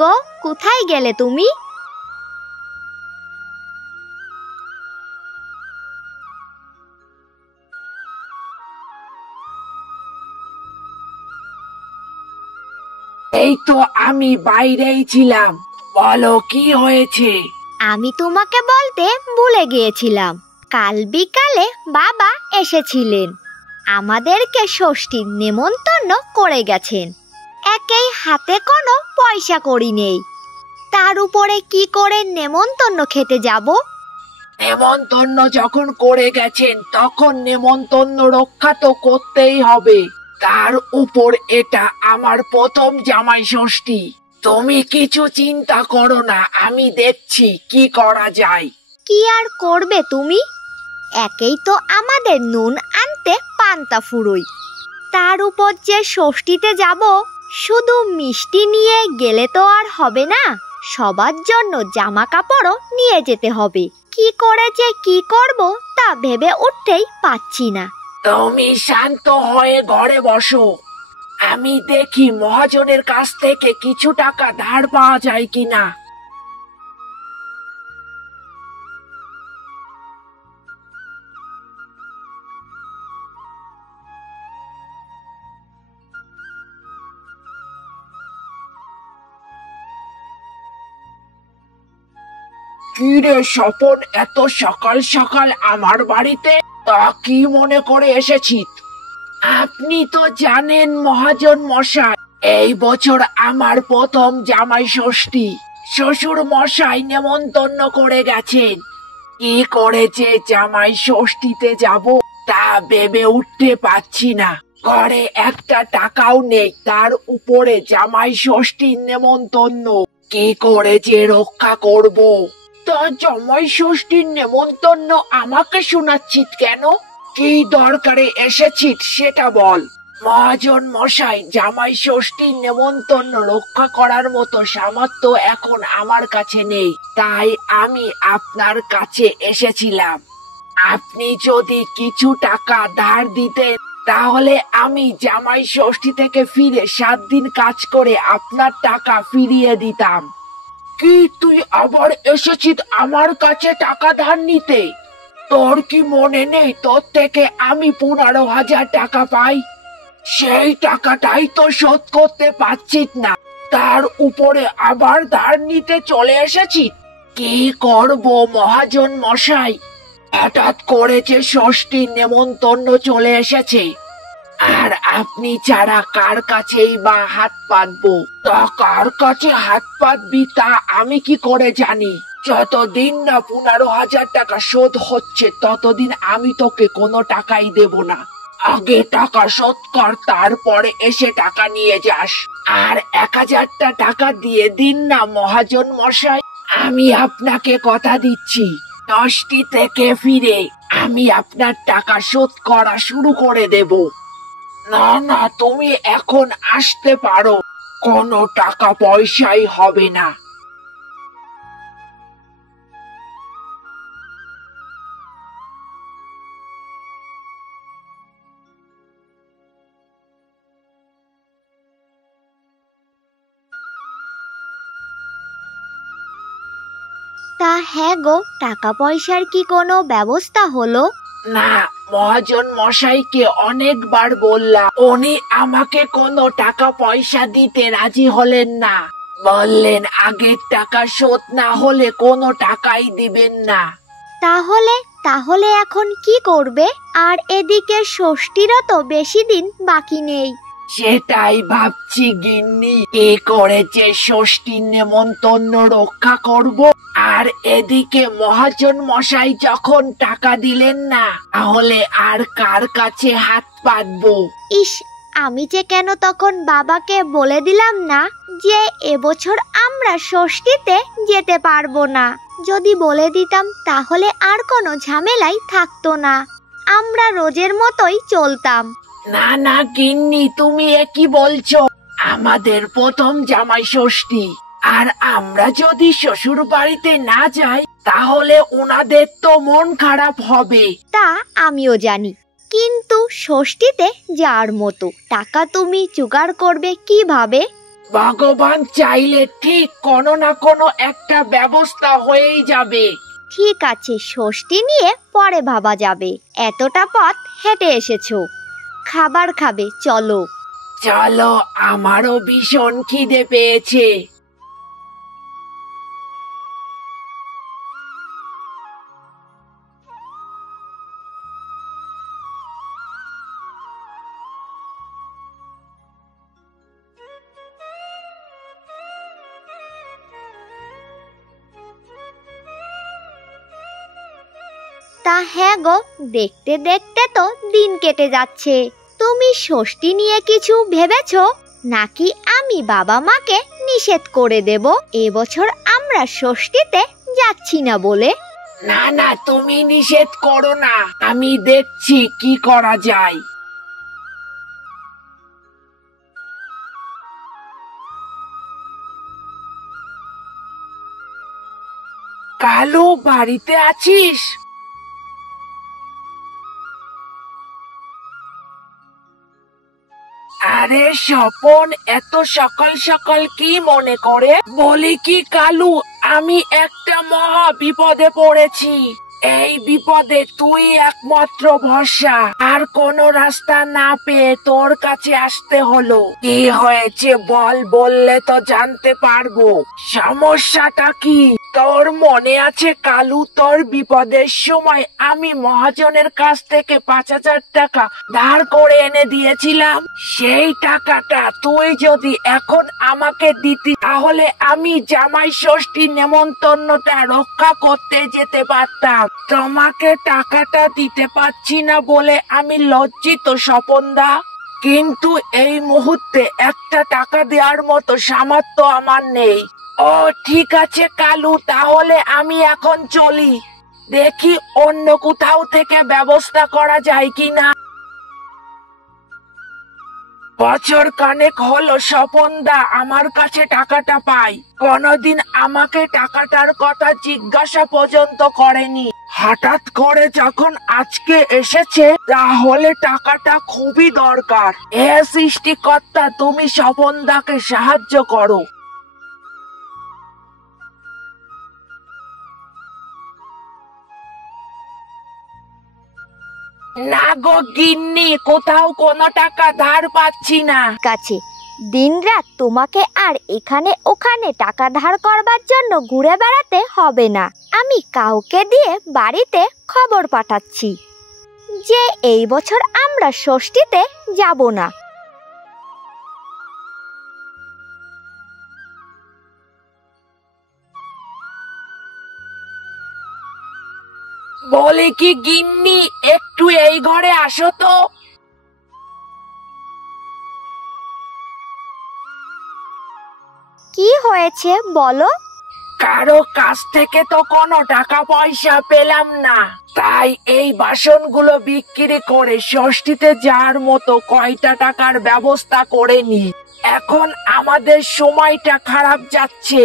গো, কোথায় গেলে তুমি? এই তো আমি বাইরেই ছিলাম, বলো কি হয়েছে? আমি তোমাকে বলতে ভুলে গিয়েছিলাম, কাল বিকালে বাবা এসেছিলেন, আমাদেরকে ষষ্ঠীর নেমন্তন্ন করে গেছেন। একেই হাতে কোনো পয়সা কড়ি নেই, তার উপরে কি করে নেমন্তন্ন খেতে যাব? নেমন্তন্ন যখন করে গেছেন তখন নেমন্তন্ন রক্ষা তো করতেই হবে। তার উপর এটা আমার প্রথম জামাই ষষ্ঠী। তুমি কিছু চিন্তা করো না, আমি দেখছি কি করা যায়। কি আর করবে তুমি? একেই তো আমাদের নুন আনতে পান্তা ফুরোই, তার উপর যে ষষ্ঠীতে যাব, শুধু মিষ্টি নিয়ে গেলে তো আর হবে না, সবার জন্য জামা কাপড়ও নিয়ে যেতে হবে। কি করে যে কি করব তা ভেবে উঠতেই পাচ্ছি না। তুমি শান্ত হয়ে ঘরে বসো, আমি দেখি মহাজনের কাছ থেকে কিছু টাকা ধার পাওয়া যায় কিনা। কি রে স্বপন, এত সকাল সকাল আমার বাড়িতে? তা কি মনে করে এসেছিস? আপনি তো জানেন মহাজন মশাই, এই বছর আমার প্রথম জামাই ষষ্ঠী। শ্বশুর মশাই নেমন্তন্ন করে গেছেন। কি করে যে জামাই ষষ্ঠীতে যাব তা ভেবে উঠতে পারছি না। ঘরে একটা টাকাও নেই, তার উপরে জামাই ষষ্ঠীর নেমন্তন্ন। কি করে যে রক্ষা করব? তা জামাই ষষ্ঠীর নেমন্তন্ন আমাকে শোনাচ্ছিস কেন? কি দরকারে এসেছিস সেটা বল। মহাজন মশাই, জামাই ষষ্ঠীর নেমন্তন্ন রক্ষা করার মতো সামর্থ্য এখন আমার কাছে নেই, তাই আমি আপনার কাছে এসেছিলাম। আপনি যদি কিছু টাকা ধার দিতেন তাহলে আমি জামাই ষষ্ঠী থেকে ফিরে 7 দিন কাজ করে আপনার টাকা ফিরিয়ে দিতাম। কি তুই আবার এসেছিস আমার কাছে টাকা ধার নিতে? তোর কি মনে নেই তোর থেকে আমি 15,000 টাকা পাই? সেই টাকাটাই তো শোধ করতে পারছিস না, তার উপরে আবার ধার নিতে চলে এসেছিস। কি করব মহাজন মশাই, হঠাৎ করে যে ষষ্ঠীর নেমন্তন্ন চলে এসেছে, আর আপনি ছাড়া কার কাছেই বা হাত পাতবো? তা কার কাছে হাত পাতবি তা আমি কি করে জানি? যতদিন না 15,000 টাকা শোধ হচ্ছে ততদিন আমি তোকে কোনো টাকাই দেব না। আগে টাকা শোধ কর, তারপরে এসে টাকা নিয়ে যাস। আর 1,000টা টাকা দিয়ে দিন না মহাজন মশাই, আমি আপনাকে কথা দিচ্ছি, ষষ্ঠী থেকে ফিরে আমি আপনার টাকা শোধ করা শুরু করে দেব। না না, তুমি এখন আসতে পারো, কোনো টাকা পয়সাই হবে না। তা হ্যাঁ গো, টাকা পয়সার কি কোনো ব্যবস্থা হলো? না, মহাজন মশাইকে অনেকবার বললাম, উনি আমাকে কোনো টাকা পয়সা দিতে রাজি হলেন না। বললেন আগের টাকা শোধ না হলে কোনো টাকাই দিবেন না। তাহলে তাহলে এখন কি করবে? আর এদিকে ষষ্ঠীরও তো বেশি দিন বাকি নেই। সেটাই ভাবছি গিন্নি, কি করেছে ষষ্ঠীর নেমন্তন্ন রক্ষা করব। আর এদিকে মহাজন মশাই যখন টাকা দিলেন না, তাহলে আর কার কাছে হাত পাতবো? ইস, আমি যে কেন তখন বাবাকে বলে দিলাম না যে এবছর আমরা ষষ্ঠীতে যেতে পারবো না। যদি বলে দিতাম তাহলে আর কোনো ঝামেলাই থাকতো না, আমরা রোজের মতোই চলতাম। না না গিন্নি, তুমি কি বলছো? আমাদের প্রথম জামাই ষষ্ঠী, আর আমরা যদি শ্বশুর বাড়িতে না যাই তাহলে ওনাদের তো মন খারাপ হবে। তা আমিও জানি, কিন্তু ষষ্ঠীতে যাওয়ার মতো টাকা তুমি জোগাড় করবে কিভাবে? ভগবান চাইলে ঠিক কোনো না কোনো একটা ব্যবস্থা হয়েই যাবে। ঠিক আছে, ষষ্ঠী নিয়ে পরে ভাবা যাবে। এতটা পথ হেঁটে এসেছো, খাবার খাবে, চলো। চলো, আমারও ভীষণ খিদে পেয়েছে। তা হ্যাঁ গো, দেখতে দেখতে তো দিন কেটে যাচ্ছে। তুমি ষষ্ঠী নিয়ে কিছু ভেবেছো নাকি আমি বাবা মাকে নিষেধ করে দেব এবছর আমরা ষষ্ঠীতে যাচ্ছি না বলে? না না, তুমি নিষেধ করো না, আমি দেখছি কি করা যায়। কালু, বাড়িতে আছিস? আরে স্বপন, এত সকাল সকাল কি মনে করে? বলি কি কালু, আমি একটা মহা বিপদে পড়েছি। এই বিপদে তুই একমাত্র ভরসা, আর কোনো রাস্তা না পেয়ে তোর কাছে আসতে হলো। কি হয়েছে বল, বললে তো জানতে পারবো। সমস্যাটা কি তোর মনে আছে কালু? তোর বিপদের সময় আমি মহাজনের কাছ থেকে 5,000 টাকা ধার করে এনে দিয়েছিলাম। সেই টাকাটা তুই যদি এখন আমাকে দিতি, তাহলে আমি জামাই ষষ্ঠী নেমন্তন্নটা রক্ষা করতে যেতে পারতাম। তোমাকে টাকাটা দিতে পারছি না বলে আমি লজ্জিত স্বপনদা, কিন্তু এই মুহূর্তে একটা টাকা দেওয়ার মতো সামর্থ্য আমার নেই। ও ঠিক আছে কালু, তাহলে আমি এখন চলি, দেখি অন্য কোথাও থেকে ব্যবস্থা করা যায় কিনা। বছর কানেক হলো স্বপনদা আমার কাছে টাকাটা পাই, কোনদিন আমাকে টাকাটার কথা জিজ্ঞাসা পর্যন্ত করেনি। হঠাৎ করে যখন আজকে এসেছে, তাহলে টাকাটা খুবই দরকার। হে সৃষ্টিকর্তা, তুমি স্বপনদাকে সাহায্য করো। না গো গিন্নি, কোথাও কোনো টাকা ধার পাচ্ছি না। কাছে দিনরাত তোমাকে আর এখানে ওখানে টাকা ধার করবার জন্য ঘুরে বেড়াতে হবে না। আমি কাউকে দিয়ে বাড়িতে খবর পাঠাচ্ছি যে এই বছর আমরা ষষ্ঠীতে যাব না। বলে কি গিন্নি, একটু এই ঘরে আসো তো। কি হয়েছে বলো? কারো কাছ থেকে তো কোনো টাকা পয়সা পেলাম না, তাই এই বাসনগুলো বিক্রি করে ষষ্ঠীতে যাওয়ার মতো কয়টা টাকার ব্যবস্থা করে নি। এখন আমাদের সময়টা খারাপ যাচ্ছে,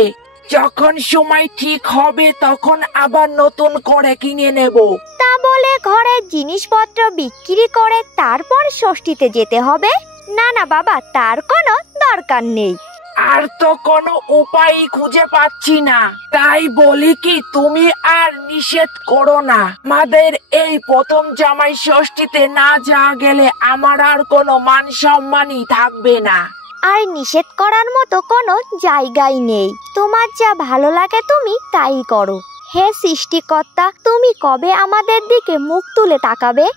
যখন সময় ঠিক হবে তখন আবার নতুন করে কিনে নেব। তা বলে ঘরের জিনিসপত্র বিক্রি করে তারপর ষষ্ঠীতে যেতে হবে? না না বাবা, তার কোনো দরকার নেই। আর তো কোনো উপায় খুঁজে পাচ্ছি না, তাই বলি কি তুমি আর নিষেধ করো না। আমাদের এই প্রথম জামাই ষষ্ঠীতে না যাওয়া গেলে আমার আর কোনো মান সম্মানই থাকবে না। আর নিষেধ করার মতো কোনো জায়গাই নেই। তোমার যা ভালো লাগে তুমি তাই করো। হে সৃষ্টিকর্তা, তুমি কবে আমাদের দিকে মুখ তুলে তাকাবে?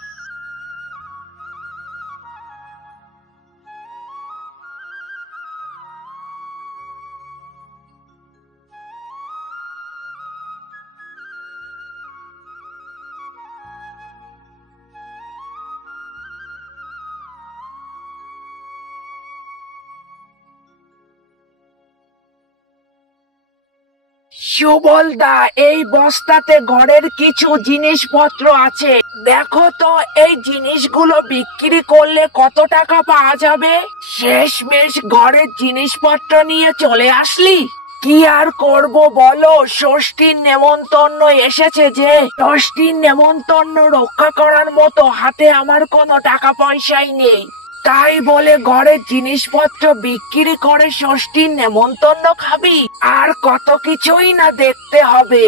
সুবলদা, এই বস্তাতে ঘরের কিছু জিনিসপত্র আছে, দেখো তো এই জিনিসগুলো বিক্রি করলে কত টাকা পাওয়া যাবে। শেষমেশ ঘরের জিনিসপত্র নিয়ে চলে আসলি। কি আর করব বলো, ষষ্ঠীর নেমন্তন্ন এসেছে যে, ষষ্ঠীর নেমন্তন্ন রক্ষা করার মতো হাতে আমার কোনো টাকা পয়সাই নেই। তাই বলে ঘরের জিনিসপত্র বিক্রি করে ষষ্ঠীর নেমন্তন্ন খাবি? আর কত কিছুই না দেখতে হবে।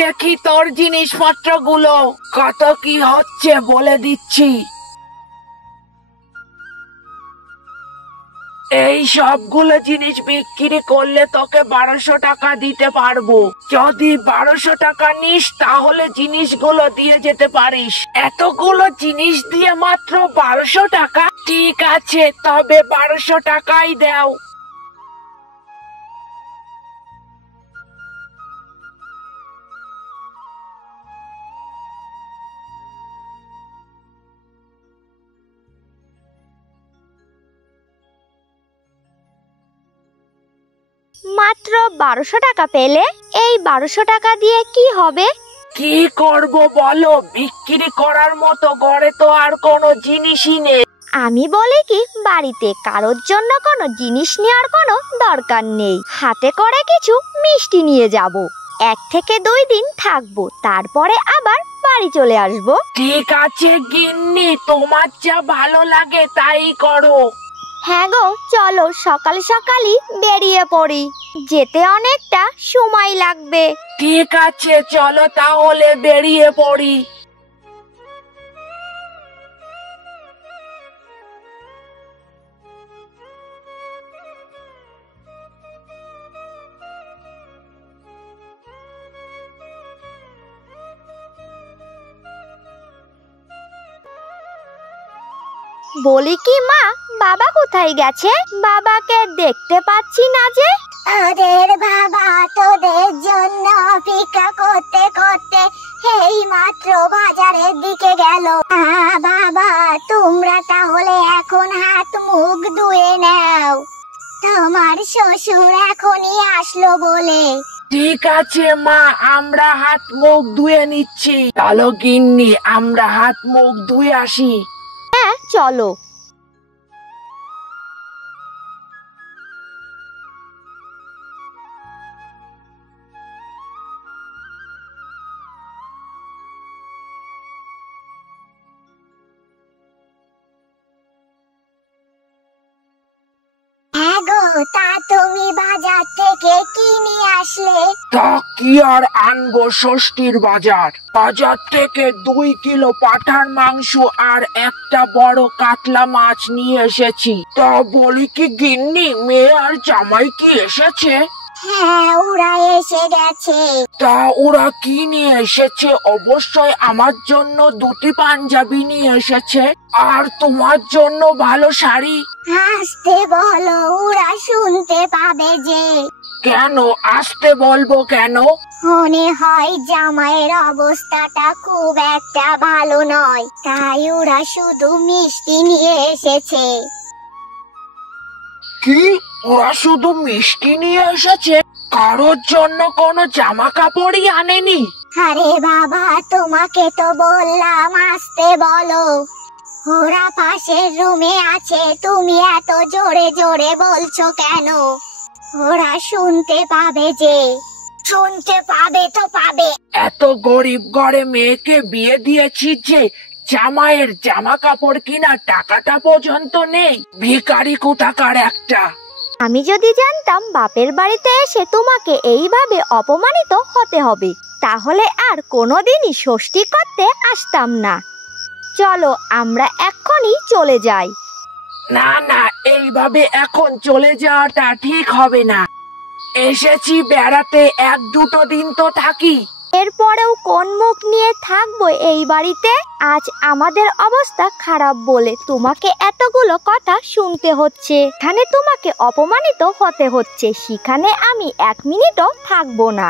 দেখি তোর জিনিসপত্রগুলো কত কি হচ্ছে বলে দিচ্ছি। এই সবগুলো জিনিস বিক্রি করলে তোকে 1200 টাকা দিতে পারবো। যদি 1200 টাকা নিস তাহলে জিনিসগুলো দিয়ে যেতে পারিস। এতগুলো জিনিস দিয়ে মাত্র 1200 টাকা? ঠিক আছে, তবে 1200 টাকাই দাও। মাত্র 1200 টাকা পেলে? এই 1200 টাকা দিয়ে কি হবে? কি করব বলো? বিক্রি করার মতো ঘরে তো আর কোনো জিনিসই নেই। আমি বলি কি, বাড়িতে কারোর জন্য কোনো জিনিস নেওয়ার কোনো দরকার নেই। হাতে করে কিছু মিষ্টি নিয়ে যাব। 1 থেকে 2 দিন থাকবো, তারপরে আবার বাড়ি চলে আসবো। ঠিক আছে গিন্নি, তোমার যা ভালো লাগে তাই করো। হ্যাঁ গো, চলো সকাল সকালই বেরিয়ে পড়ি। যেতে অনেকটা সময় লাগবে। ঠিক আছে, চলো তাহলে বেরিয়ে পড়ি। বলি কি মা, বাবা কোথায় গেছে? বাবাকে দেখতে পাচ্ছি না যে। ওদের বাবা তোদের জন্য অপেক্ষা করতে করতে এই মাত্র বাজারের দিকে গেল। বাবা, তোমরা তাহলে এখন হাত মুখ ধুয়ে নাও, তোমার শ্বশুর এখনই আসলো বলে। ঠিক আছে মা, আমরা হাত মুখ ধুয়ে নিচ্ছি। চলো গিন্নি, আমরা হাত মুখ ধুয়ে আসি। হ্যাঁ চলো। তা তুমি বাজার থেকে কি নিয়ে আসলে? তা কি আর আনবো, ষষ্ঠীর বাজার। বাজার থেকে 2 কিলো পাঁঠার মাংস আর একটা বড় কাতলা মাছ নিয়ে এসেছি। তা বলি কি গিন্নি, মেয়ে আর জামাই কি এসেছে? হ্যাঁ, ওরা এসে গেছে। তা ওরা কি নিয়ে এসেছে? অবশ্যই আমার জন্য 2টি পাঞ্জাবি নিয়ে এসেছে, আর তোমার জন্য ভালো শাড়ি। আসতে বলো, ওরা শুনতে পাবে যে। কেন আসতে বলবো কেন? মনে হয় জামাইয়ের অবস্থাটা খুব একটা ভালো নয়, তাই ওরা শুধু মিষ্টি নিয়ে এসেছে। কি? ওরা শুধু মিষ্টি নিয়ে এসেছে? কারোর জন্য কোনো জামা কাপড়ই আনেনি? আরে বাবা, তোমাকে তো বললাম আসতে বলো। ওরা পাশের রুমে আছে, তুমি এত জোরে জোরে বলছো কেন? ওরা শুনতে পাবে যে। শুনতে পাবে তো পাবে। এত গরিব ঘরে মেয়েকে বিয়ে দিয়েছি যে জামাইয়ের জামা কাপড় কিনার টাকাটা পর্যন্ত নেই। ভিখারি কোথাকার একটা। আমি যদি জানতাম বাপের বাড়িতে এসে তোমাকে এইভাবে অপমানিত হতে হবে, তাহলে আর কোনোদিনই ষষ্ঠী করতে আসতাম না। চলো আমরা এক্ষুনি চলে যাই। না না, এইভাবে এখন চলে যাওয়াটা ঠিক হবে না। এসেছি বেড়াতে, 1-2 দিন তো থাকি। এরপরেও কোন মুখ নিয়ে থাকবো এই বাড়িতে? আজ আমাদের অবস্থা খারাপ বলে তোমাকে এতগুলো কথা শুনতে হচ্ছে, এখানে তোমাকে অপমানিত হতে হচ্ছে, সেখানে আমি 1 মিনিটও থাকবো না।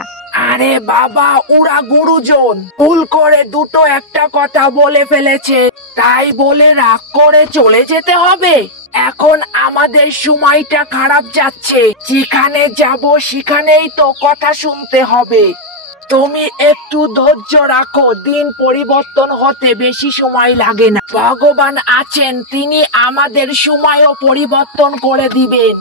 আরে বাবা, ওরা গুরুজন, ভুল করে 2-1টা কথা বলে ফেলেছে, তাই বলে রাগ করে চলে যেতে হবে? এখন আমাদের সময়টা খারাপ যাচ্ছে, যেখানে যাব সেখানেই তো কথা শুনতে হবে। তুমি একটু ধৈর্য রাখো, দিন পরিবর্তন হতে বেশি সময় লাগে না। ভগবান আছেন, তিনি আমাদের সময়ও পরিবর্তন করে দিবেন।